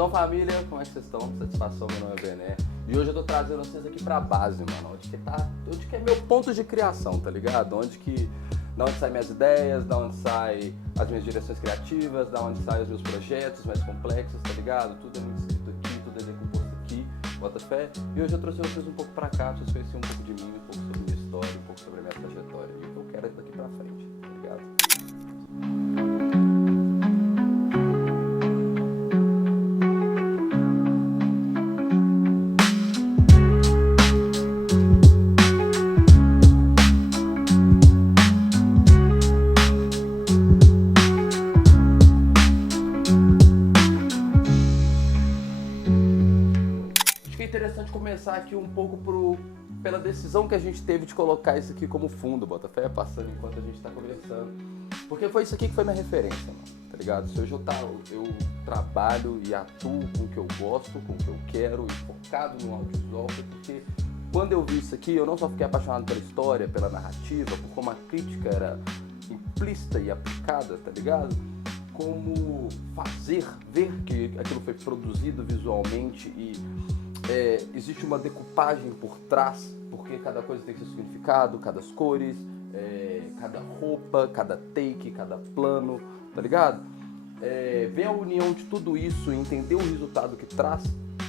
Salvezão família, como é que vocês estão? Satisfação, meu nome é Bené. E hoje eu tô trazendo vocês aqui pra base, mano. Onde que é meu ponto de criação, tá ligado? Da onde saem minhas ideias, da onde saem as minhas direções criativas, da onde saem os meus projetos mais complexos, tá ligado? Tudo é muito escrito aqui, tudo é decomposto aqui, bota fé. E hoje eu trouxe vocês um pouco pra cá, pra vocês conhecerem um pouco de mim, um pouco sobre minha história, um pouco sobre a minha trajetória. E o que eu quero é daqui pra frente, tá ligado? É interessante começar aqui um pouco pela decisão que a gente teve de colocar isso aqui como fundo, Botafé, passando enquanto a gente tá conversando. Porque foi isso aqui que foi minha referência, mano, tá ligado? Se hoje eu trabalho e atuo com o que eu gosto, com o que eu quero e focado no audiovisual, foi porque quando eu vi isso aqui, eu não só fiquei apaixonado pela história, pela narrativa, por como a crítica era implícita e aplicada, tá ligado? Como ver que aquilo foi produzido visualmente e existe uma decupagem por trás, porque cada coisa tem seu significado, cada cores, cada roupa, cada take, cada plano, tá ligado? Ver a união de tudo isso e entender o resultado que traz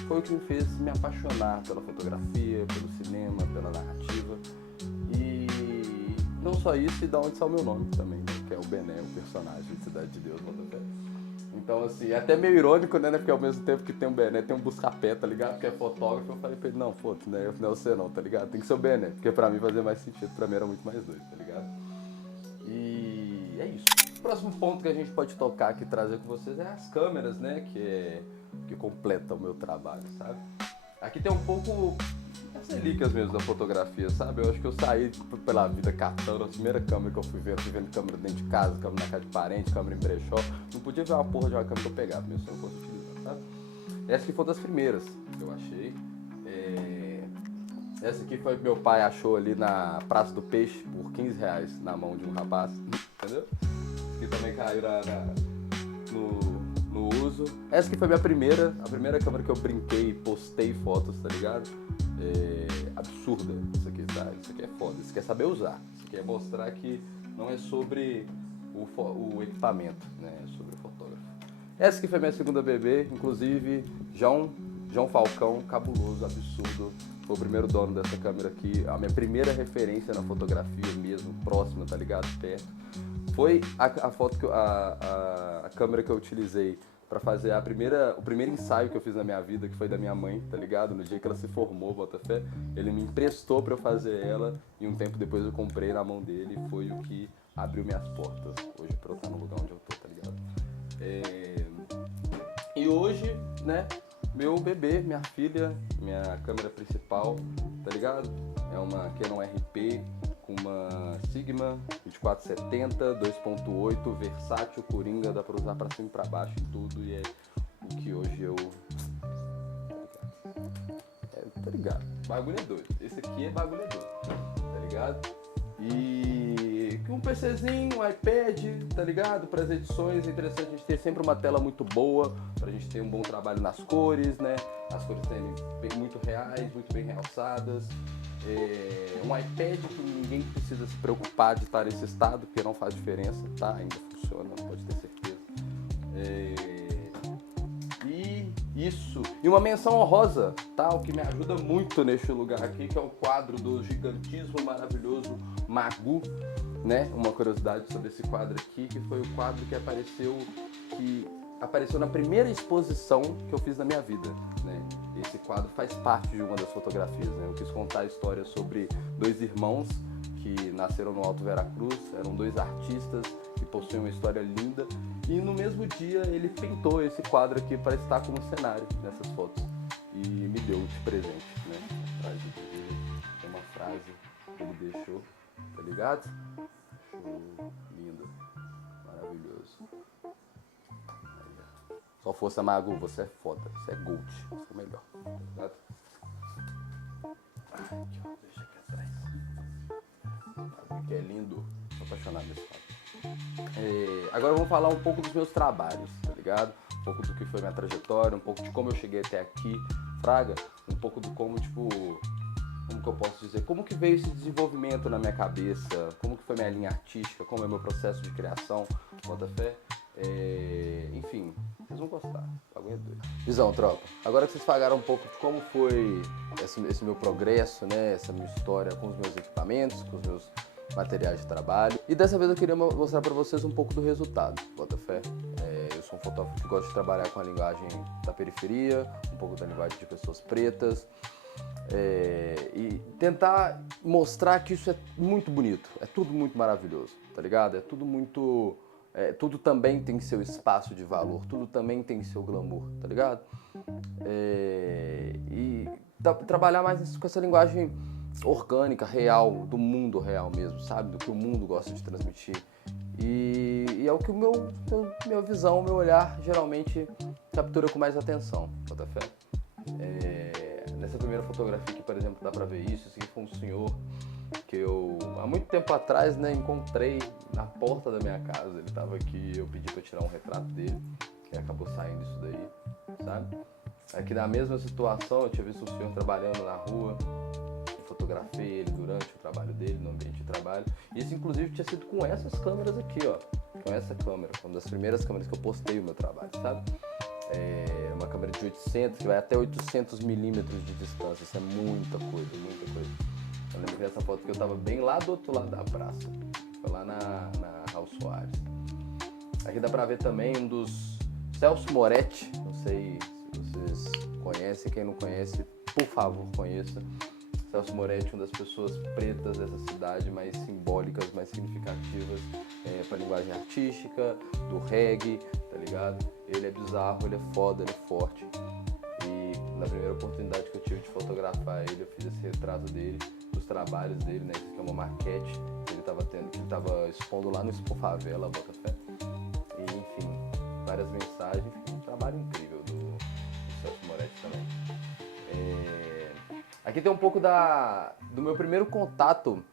foi o que me fez me apaixonar pela fotografia, pelo cinema, pela narrativa. E não só isso, e da onde sai o meu nome também, né? Que é o Bené, o personagem de Cidade de Deus, Botafé. Então, assim, é até meio irônico, né? Porque ao mesmo tempo que tem um Bené, tem um busca-pé, tá ligado? Que é fotógrafo, eu falei pra ele, não, foda-se, né? Não é você não, tá ligado? Tem que ser o Bené, porque pra mim fazia mais sentido, pra mim era muito mais doido, tá ligado? E é isso. O próximo ponto que a gente pode tocar aqui e trazer com vocês é as câmeras, né? Que completa o meu trabalho, sabe? Aqui tem um pouco as relíquias mesmo da fotografia, sabe? Eu acho que eu saí pela vida catando. A primeira câmera que eu fui vendo câmera dentro de casa, câmera na casa de parente, câmera em brechó. Não podia ver uma porra de uma câmera que eu pegava, mesmo se eu não fosse utilizar, sabe? Essa aqui foi uma das primeiras que eu achei. Essa aqui foi que meu pai achou ali na Praça do Peixe por R$15 na mão de um rapaz, entendeu? Que também caiu no uso. Essa aqui foi a primeira câmera que eu brinquei e postei fotos, tá ligado? Absurda isso aqui, tá? Isso aqui é foda, isso aqui é saber usar. Isso aqui é mostrar que não é sobre o equipamento, né? É sobre o fotógrafo. Essa aqui foi minha segunda bebê, inclusive João Falcão, cabuloso, absurdo. Foi o primeiro dono dessa câmera aqui, a minha primeira referência na fotografia mesmo, próxima, tá ligado? Perto. Foi a foto a câmera que eu utilizei pra fazer o primeiro ensaio que eu fiz na minha vida, que foi da minha mãe, tá ligado? No dia que ela se formou, Botafé, ele me emprestou pra eu fazer ela e um tempo depois eu comprei na mão dele e foi o que abriu minhas portas hoje pra eu estar no lugar onde eu tô, tá ligado? E hoje, né, meu bebê, minha filha, minha câmera principal, tá ligado? É uma Canon RP com uma Sigma 2470, 2.8, versátil, coringa, dá pra usar pra cima e pra baixo e tudo, e é o que hoje eu... tá ligado? Bagulho é doido. Esse aqui é bagulho é doido, tá ligado? E um PCzinho, um iPad, tá ligado? Para as edições é interessante a gente ter sempre uma tela muito boa, pra gente ter um bom trabalho nas cores, né? As cores serem muito reais, muito bem realçadas. Um iPad que ninguém precisa se preocupar de estar nesse estado, porque não faz diferença, tá? Ainda funciona, pode ter certeza. E uma menção honrosa, tá? O que me ajuda muito neste lugar aqui, que é o quadro do gigantismo maravilhoso Magu, né? Uma curiosidade sobre esse quadro aqui, que foi o quadro que apareceu na primeira exposição que eu fiz na minha vida, né? Esse quadro faz parte de uma das fotografias, né? Eu quis contar a história sobre dois irmãos que nasceram no Alto Veracruz, eram dois artistas que possuem uma história linda, e no mesmo dia ele pintou esse quadro aqui para estar como cenário nessas fotos e me deu de presente, né? Atrás dele tem uma frase que ele deixou, tá ligado? Show, lindo, maravilhoso. Aí, só força, Magu, você é foda, você é gold, você é o melhor, tá ligado? Aqui, ó, deixa aqui atrás. Que é lindo, tô apaixonado nesse quadro. Agora vamos falar um pouco dos meus trabalhos, tá ligado? um pouco do que foi minha trajetória, um pouco de como eu cheguei até aqui, fraga, um pouco do como, tipo, como que eu posso dizer, como que veio esse desenvolvimento na minha cabeça, como que foi minha linha artística, como é meu processo de criação, bota fé, enfim, vocês vão gostar, bagulho é doido. Visão, tropa, agora que vocês pagaram um pouco de como foi esse meu progresso, né, essa minha história com os meus equipamentos, com os meus materiais de trabalho, e dessa vez eu queria mostrar pra vocês um pouco do resultado, bota fé. Eu sou um fotógrafo que gosta de trabalhar com a linguagem da periferia, um pouco da linguagem de pessoas pretas, e tentar mostrar que isso é muito bonito, é tudo muito maravilhoso, tá ligado? É tudo muito... tudo também tem seu espaço de valor, tudo também tem seu glamour, tá ligado? E trabalhar mais com essa linguagem orgânica, real, do mundo real mesmo, sabe? Do que o mundo gosta de transmitir. E é o que minha visão, meu olhar geralmente captura com mais atenção, bota fé. Nessa primeira fotografia aqui, por exemplo, dá pra ver isso. Esse aqui foi um senhor que eu, há muito tempo atrás, né, encontrei na porta da minha casa. Ele tava aqui, eu pedi pra tirar um retrato dele, e acabou saindo isso daí, sabe? Aqui na mesma situação, eu tinha visto um senhor trabalhando na rua, eu fotografei ele durante o trabalho dele, no ambiente de trabalho. E isso, inclusive, tinha sido com essas câmeras aqui, ó. Com essa câmera, uma das primeiras câmeras que eu postei o meu trabalho, sabe? Uma câmera de 800, que vai até 800 milímetros de distância. Isso é muita coisa, muita coisa. Eu lembro que nessa foto que eu tava bem lá do outro lado da praça. Foi lá na Raul Soares. Aqui dá pra ver também um dos... Celso Moretti, não sei se vocês conhecem, quem não conhece, por favor, conheça. Celso Moretti, uma das pessoas pretas dessa cidade mais simbólicas, mais significativas para a linguagem artística, do reggae, tá ligado? Ele é bizarro, ele é foda, ele é forte. E na primeira oportunidade que eu tive de fotografar ele, eu fiz esse retrato dele, dos trabalhos dele, né? Isso aqui é uma maquete que ele tava tendo, que ele tava expondo lá no Expo Favela, bota fé. E enfim, várias mensagens, enfim, um trabalho incrível do Celso Moretti também. Aqui tem um pouco do meu primeiro contato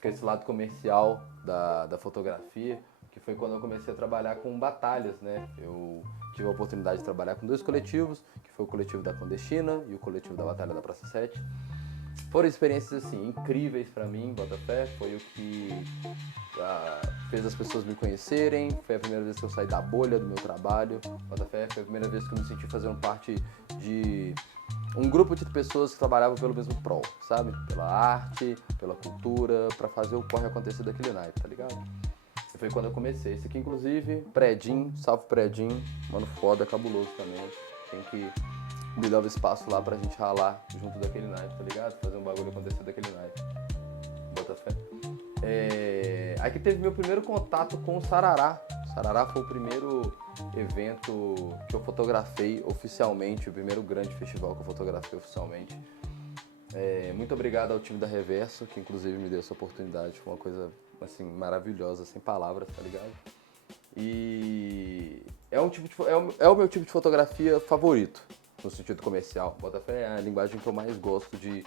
com esse lado comercial da fotografia, que foi quando eu comecei a trabalhar com batalhas, né? Eu tive a oportunidade de trabalhar com dois coletivos, que foi o coletivo da Clandestina e o coletivo da Batalha da Praça 7. Foram experiências, assim, incríveis pra mim, bota-fé. Foi o que fez as pessoas me conhecerem. Foi a primeira vez que eu saí da bolha do meu trabalho, bota-fé. Foi a primeira vez que eu me senti fazendo parte de um grupo de pessoas que trabalhavam pelo mesmo prol, sabe? Pela arte, pela cultura, pra fazer o corre acontecer daquele naipe, tá ligado? E foi quando eu comecei. Esse aqui, inclusive, Predinho, salve Predinho, mano foda, cabuloso também. Tem que me dar o espaço lá pra gente ralar junto daquele naipe, tá ligado? Fazer um bagulho acontecer daquele naipe. Bota fé. Aqui teve meu primeiro contato com o Sarará. Sarará foi o primeiro evento que eu fotografei oficialmente, o primeiro grande festival que eu fotografei oficialmente. Muito obrigado ao time da Reverso, que inclusive me deu essa oportunidade. Foi uma coisa, assim, maravilhosa, sem palavras, tá ligado? E é o meu tipo de fotografia favorito, no sentido comercial. Botafé é a linguagem que eu mais gosto de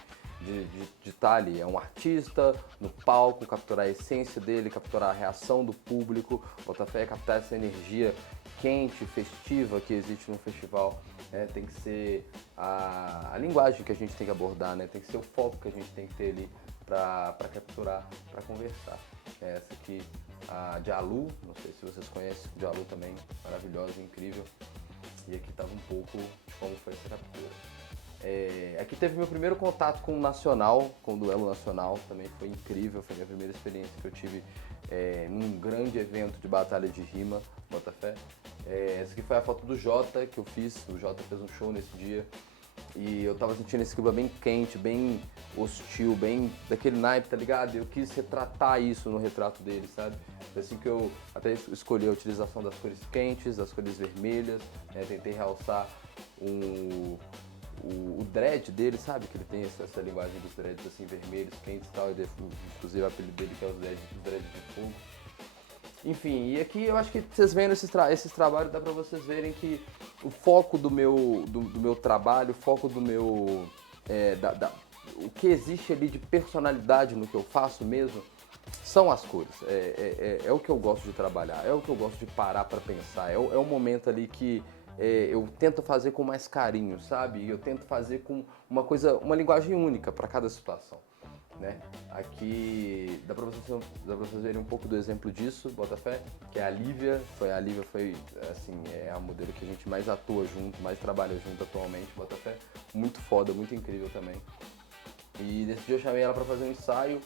estar ali. É um artista no palco, capturar a essência dele, capturar a reação do público. Botafé é captar essa energia quente, festiva que existe no festival. Tem que ser a linguagem que a gente tem que abordar, né? Tem que ser o foco que a gente tem que ter ali para capturar, para conversar. Essa aqui, a Jalu, não sei se vocês conhecem, Jalu também, maravilhosa, incrível. E aqui estava um pouco de como foi essa captura. Aqui teve meu primeiro contato com o Nacional, com o Duelo Nacional, também foi incrível, foi a minha primeira experiência que eu tive num grande evento de batalha de rima, Botafé. Essa aqui foi a foto do Jota que eu fiz, o Jota fez um show nesse dia. E eu tava sentindo esse clima bem quente, bem hostil, bem daquele naipe, tá ligado? Eu quis retratar isso no retrato dele, sabe? Foi assim que eu até escolhi a utilização das cores quentes, das cores vermelhas, tentei realçar o dread dele, sabe? Que ele tem essa linguagem dos dreads assim, vermelhos, quentes e tal, inclusive o apelido dele que é os dreads de fogo. Enfim, e aqui eu acho que vocês vendo esses trabalhos, dá pra vocês verem que o foco do meu trabalho, o foco do meu... o que existe ali de personalidade no que eu faço mesmo, são as cores. É o que eu gosto de trabalhar, é o que eu gosto de parar pra pensar, é o momento ali que eu tento fazer com mais carinho, sabe? Eu tento fazer com uma linguagem única para cada situação, né? Aqui dá para vocês verem um pouco do exemplo disso, Botafé, que é a Lívia. A Lívia foi, assim, é a modelo que a gente mais atua junto, mais trabalha junto atualmente, Botafé. Muito foda, muito incrível também. E nesse dia eu chamei ela para fazer um ensaio,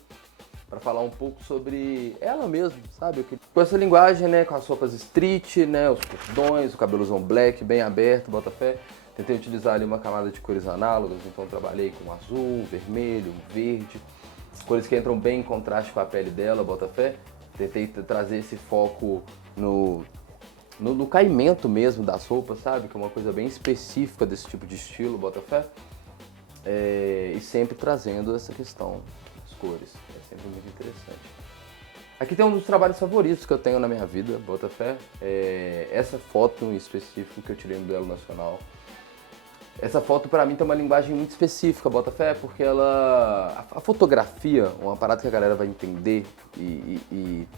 para falar um pouco sobre ela mesma, sabe? Com essa linguagem, né, com as roupas street, né, os cordões, o cabelozão black, bem aberto, Botafé. Tentei utilizar ali uma camada de cores análogas, então trabalhei com azul, vermelho, verde, cores que entram bem em contraste com a pele dela, Botafé. Tentei trazer esse foco no caimento mesmo das roupas, sabe? Que é uma coisa bem específica desse tipo de estilo, Botafé. E sempre trazendo essa questão das cores. É sempre muito interessante. Aqui tem um dos trabalhos favoritos que eu tenho na minha vida, Botafé. Essa foto em específico que eu tirei no Duelo Nacional. Essa foto pra mim tem uma linguagem muito específica, Botafé, porque a fotografia, uma parada que a galera vai entender e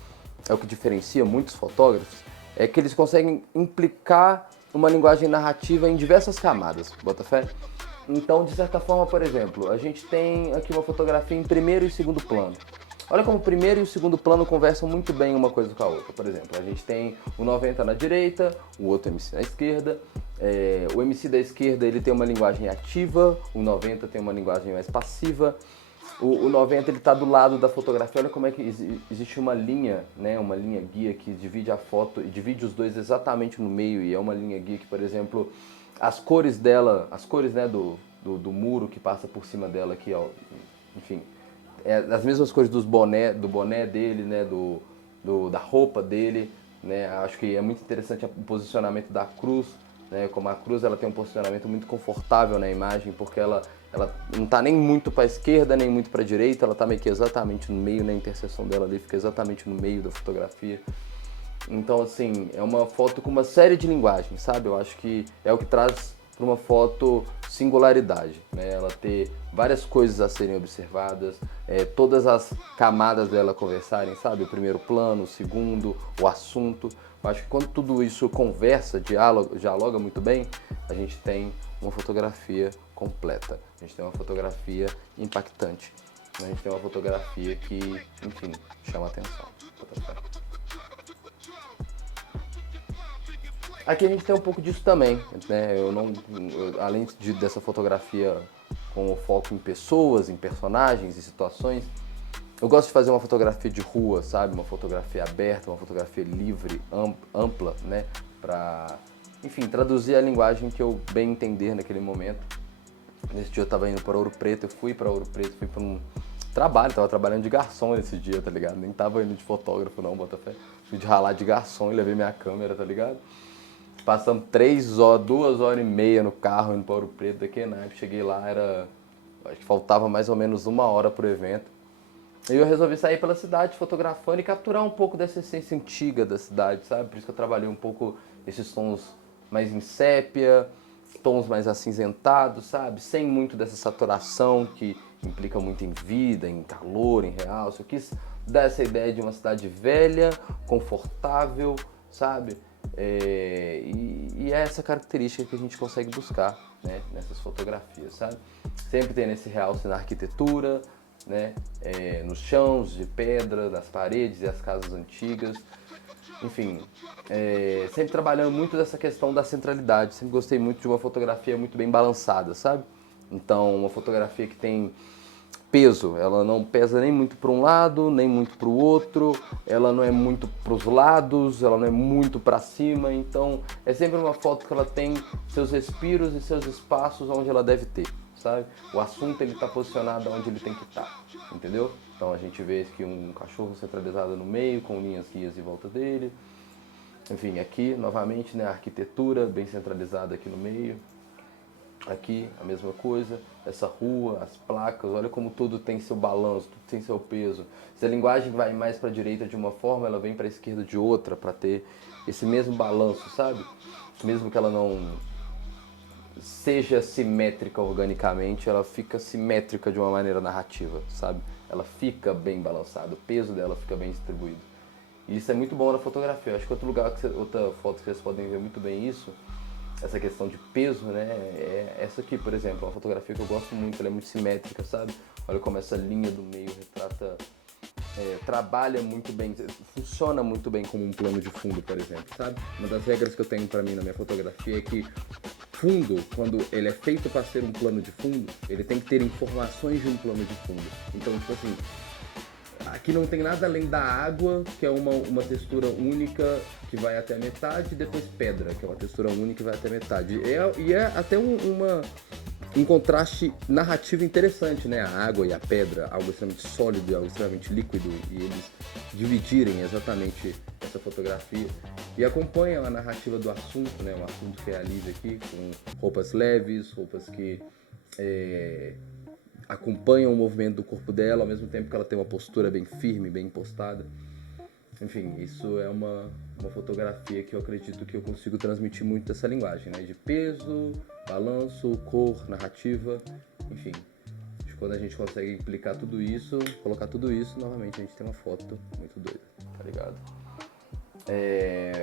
é o que diferencia muitos fotógrafos, é que eles conseguem implicar uma linguagem narrativa em diversas camadas, Botafé. Então, de certa forma, por exemplo, a gente tem aqui uma fotografia em primeiro e segundo plano. Olha como o primeiro e o segundo plano conversam muito bem uma coisa com a outra. Por exemplo, a gente tem o 90 na direita, o outro MC na esquerda. O MC da esquerda ele tem uma linguagem ativa, o 90 tem uma linguagem mais passiva. O 90 ele está do lado da fotografia. Olha como é que existe uma linha, né, uma linha guia que divide a foto e divide os dois exatamente no meio. E é uma linha guia que, por exemplo, as cores dela, as cores, né, do muro que passa por cima dela aqui, ó, enfim, as mesmas cores do boné dele, né, da roupa dele, né. Acho que é muito interessante o posicionamento da cruz, né, como a cruz ela tem um posicionamento muito confortável na imagem, porque ela não está nem muito para a esquerda, nem muito para a direita, ela está meio que exatamente no meio, na interseção dela ali, fica exatamente no meio da fotografia. Então, assim, é uma foto com uma série de linguagens, sabe? Eu acho que é o que traz para uma foto singularidade, né? Ela ter várias coisas a serem observadas, todas as camadas dela conversarem, sabe? O primeiro plano, o segundo, o assunto. Eu acho que quando tudo isso conversa, dialoga muito bem, a gente tem uma fotografia completa. A gente tem uma fotografia impactante. A gente tem uma fotografia que, enfim, chama atenção. Aqui a gente tem um pouco disso também, né? Além dessa fotografia com o foco em pessoas, em personagens, em situações, eu gosto de fazer uma fotografia de rua, sabe? Uma fotografia aberta, uma fotografia livre, ampla, né? Pra, enfim, traduzir a linguagem que eu bem entender naquele momento. Nesse dia eu tava indo para Ouro Preto, fui para um trabalho, tava trabalhando de garçom nesse dia, tá ligado? Nem tava indo de fotógrafo não, Botafé. Fui de ralar de garçom e levei minha câmera, tá ligado? Passamos 2h30 no carro indo para Ouro Preto, daqui na época. Cheguei lá, acho que faltava mais ou menos 1 hora pro evento. E eu resolvi sair pela cidade fotografando e capturar um pouco dessa essência antiga da cidade, sabe? Por isso que eu trabalhei um pouco esses tons mais em sépia, tons mais acinzentados, sabe? Sem muito dessa saturação que implica muito em vida, em calor, em realce. Eu quis dar essa ideia de uma cidade velha, confortável, sabe? E é essa característica que a gente consegue buscar, né, nessas fotografias, sabe? Sempre tem esse realce na arquitetura, né, nos chãos de pedra, nas paredes e as casas antigas. Enfim, sempre trabalhando muito dessa questão da centralidade. Sempre gostei muito de uma fotografia muito bem balançada, sabe? Então, uma fotografia que tem peso, ela não pesa nem muito para um lado, nem muito para o outro, ela não é muito para os lados, ela não é muito para cima, então é sempre uma foto que ela tem seus respiros e seus espaços onde ela deve ter, sabe? O assunto ele está posicionado onde ele tem que estar, entendeu? Então a gente vê aqui um cachorro centralizado no meio, com linhas guias em volta dele, enfim, aqui novamente, né, a arquitetura bem centralizada aqui no meio. Aqui a mesma coisa, essa rua, as placas, olha como tudo tem seu balanço, tudo tem seu peso. Se a linguagem vai mais para a direita de uma forma, ela vem para a esquerda de outra, para ter esse mesmo balanço, sabe? Mesmo que ela não seja simétrica organicamente, ela fica simétrica de uma maneira narrativa, sabe? Ela fica bem balançada, o peso dela fica bem distribuído. E isso é muito bom na fotografia. Eu acho que outra foto que vocês podem ver muito bem isso essa questão de peso, né? Essa aqui, por exemplo, é uma fotografia que eu gosto muito, ela é muito simétrica, sabe? Olha como essa linha do meio retrata, trabalha muito bem, funciona muito bem como um plano de fundo, por exemplo, sabe? Uma das regras que eu tenho pra mim na minha fotografia é que fundo, quando ele é feito para ser um plano de fundo, ele tem que ter informações de um plano de fundo. Então, tipo assim, aqui não tem nada além da água, que é uma textura única que vai até a metade, e depois pedra, que é uma textura única que vai até a metade. E é até um contraste narrativo interessante, né? A água e a pedra, algo extremamente sólido e algo extremamente líquido, e eles dividirem exatamente essa fotografia. E acompanham a narrativa do assunto, né? Um assunto que realiza aqui, com roupas leves, roupas que acompanham o movimento do corpo dela, ao mesmo tempo que ela tem uma postura bem firme, bem impostada. Enfim, isso é uma fotografia que eu acredito que eu consigo transmitir muito dessa linguagem, né? De peso, balanço, cor, narrativa, enfim. Quando a gente consegue implicar tudo isso, colocar tudo isso, novamente a gente tem uma foto muito doida, tá ligado?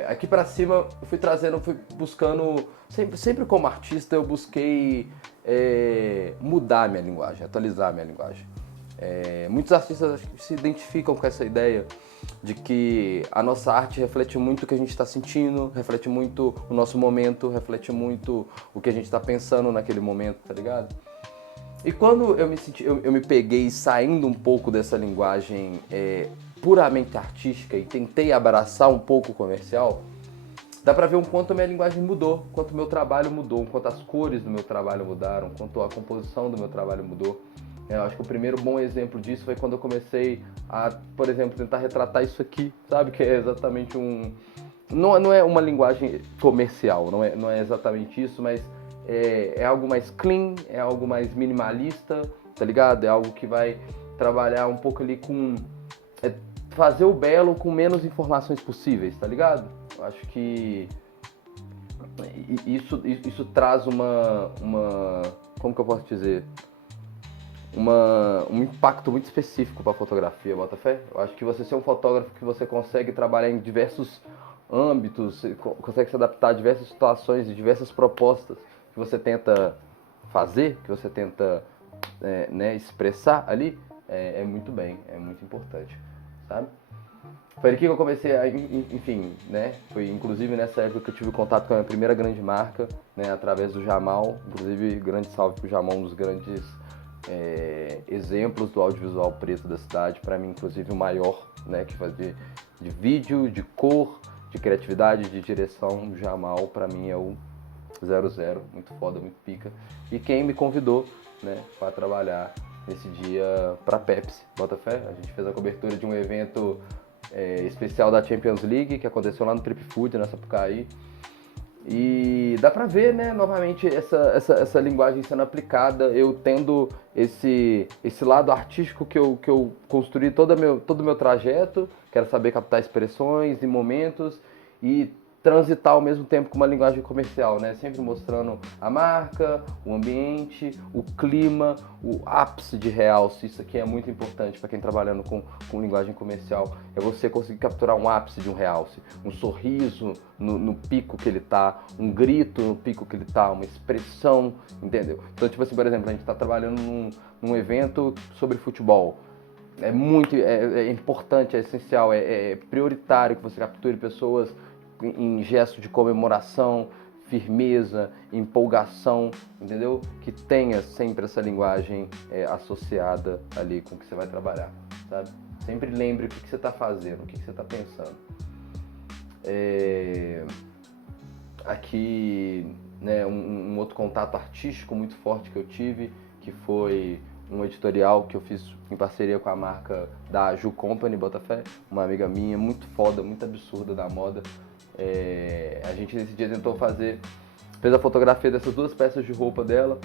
Aqui pra cima eu fui buscando, sempre como artista eu busquei mudar a minha linguagem, atualizar a minha linguagem. Muitos artistas acho que se identificam com essa ideia de que a nossa arte reflete muito o que a gente está sentindo, reflete muito o nosso momento, reflete muito o que a gente está pensando naquele momento, tá ligado? E quando eu me peguei saindo um pouco dessa linguagem puramente artística e tentei abraçar um pouco o comercial, dá pra ver o quanto a minha linguagem mudou, o quanto o meu trabalho mudou, o quanto as cores do meu trabalho mudaram, o quanto a composição do meu trabalho mudou. Eu acho que o primeiro bom exemplo disso foi quando eu comecei a, por exemplo, tentar retratar isso aqui, sabe? Que é exatamente não é uma linguagem comercial, não é exatamente isso, mas é algo mais clean, é algo mais minimalista, tá ligado? É algo que vai trabalhar um pouco ali com fazer o belo com menos informações possíveis, tá ligado? Eu acho que isso traz como que eu posso dizer? Um impacto muito específico para a fotografia, Botafé. Eu acho que você ser um fotógrafo que você consegue trabalhar em diversos âmbitos, consegue se adaptar a diversas situações e diversas propostas que você tenta fazer, que você tenta expressar ali, é muito bem, é muito importante, sabe? Foi ali que eu comecei a, enfim, né? Foi inclusive nessa época que eu tive contato com a minha primeira grande marca, né? Através do Jamal, inclusive grande salve pro Jamal, um dos grandes exemplos do audiovisual preto da cidade, para mim inclusive o maior, né? Que fazia de vídeo, de cor, de criatividade, de direção. O Jamal para mim é o 00, muito foda, muito pica. E quem me convidou, né? Para trabalhar nesse dia para Pepsi, Botafé. A gente fez a cobertura de um evento especial da Champions League, que aconteceu lá no Trip Food, na Sapucaí. E dá pra ver, né, novamente essa linguagem sendo aplicada, eu tendo esse lado artístico que eu construí todo o meu trajeto, quero saber captar expressões e momentos e transitar ao mesmo tempo com uma linguagem comercial, né? Sempre mostrando a marca, o ambiente, o clima, o ápice de realce. Isso aqui é muito importante para quem trabalhando com linguagem comercial. É você conseguir capturar um ápice de um realce, um sorriso no pico que ele tá, um grito no pico que ele tá, uma expressão, entendeu? Então, tipo assim, por exemplo, a gente tá trabalhando num evento sobre futebol. É importante, é essencial, é prioritário que você capture pessoas em gesto de comemoração, firmeza, empolgação, entendeu? Que tenha sempre essa linguagem associada ali com o que você vai trabalhar, sabe? Sempre lembre o que você está fazendo, o que você está pensando. Aqui, né, um outro contato artístico muito forte que eu tive, que foi um editorial que eu fiz em parceria com a marca da Ju Company, Botafé, uma amiga minha, muito foda, muito absurda da moda. A gente nesse dia fez a fotografia dessas duas peças de roupa dela,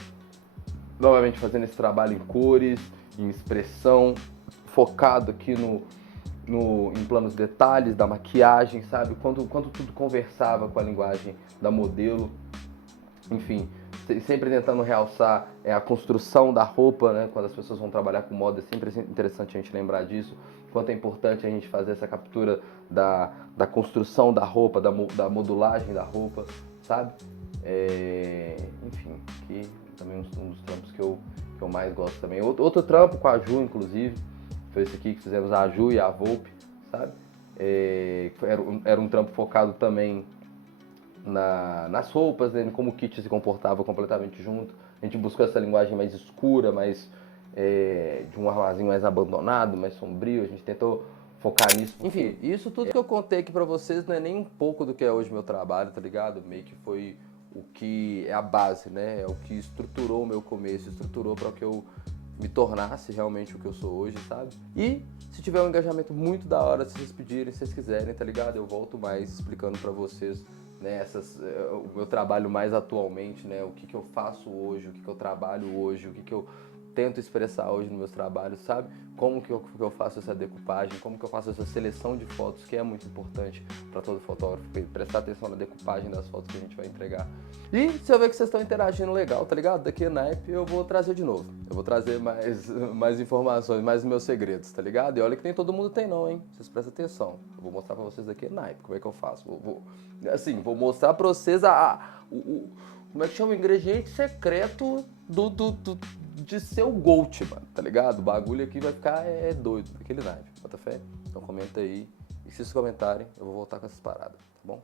novamente fazendo esse trabalho em cores, em expressão, focado aqui em planos detalhes da maquiagem, sabe? Quando tudo conversava com a linguagem da modelo, enfim, sempre tentando realçar a construção da roupa, né? Quando as pessoas vão trabalhar com moda, é sempre interessante a gente lembrar disso, quanto é importante a gente fazer essa captura da construção da roupa, da modulagem da roupa, sabe? Enfim, que também um dos trampos que eu mais gosto também. Outro trampo com a Ju, inclusive, foi esse aqui que fizemos, a Ju e a Volpe, sabe? Era um trampo focado também nas roupas, né? Como o kit se comportava completamente junto. A gente buscou essa linguagem mais escura, mais de um armazinho mais abandonado, mais sombrio. A gente tentou focar nisso. Enfim, isso tudo que eu contei aqui pra vocês não é nem um pouco do que é hoje meu trabalho, tá ligado? Meio que foi o que é a base, né? É o que estruturou o meu começo, estruturou para que eu me tornasse realmente o que eu sou hoje, sabe? E se tiver um engajamento muito da hora, se vocês pedirem, se vocês quiserem, tá ligado? Eu volto mais explicando pra vocês, né, o meu trabalho mais atualmente, né? O que eu faço hoje, o que eu trabalho hoje, o que eu tento expressar hoje nos meus trabalhos, sabe? Como que eu faço essa decupagem, como que eu faço essa seleção de fotos, que é muito importante para todo fotógrafo, prestar atenção na decupagem das fotos que a gente vai entregar. E se eu ver que vocês estão interagindo legal, tá ligado? Daqui a naipe eu vou trazer de novo. Eu vou trazer mais informações, mais meus segredos, tá ligado? E olha que nem todo mundo tem não, hein? Vocês prestem atenção. Eu vou mostrar pra vocês daqui a naipe, como é que eu faço. Vou mostrar pra vocês como é que chama? O ingrediente secreto de ser o GOAT, mano, tá ligado? O bagulho aqui vai ficar doido, daquele naipe, bota fé? Então comenta aí, e se vocês comentarem, eu vou voltar com essas paradas, tá bom?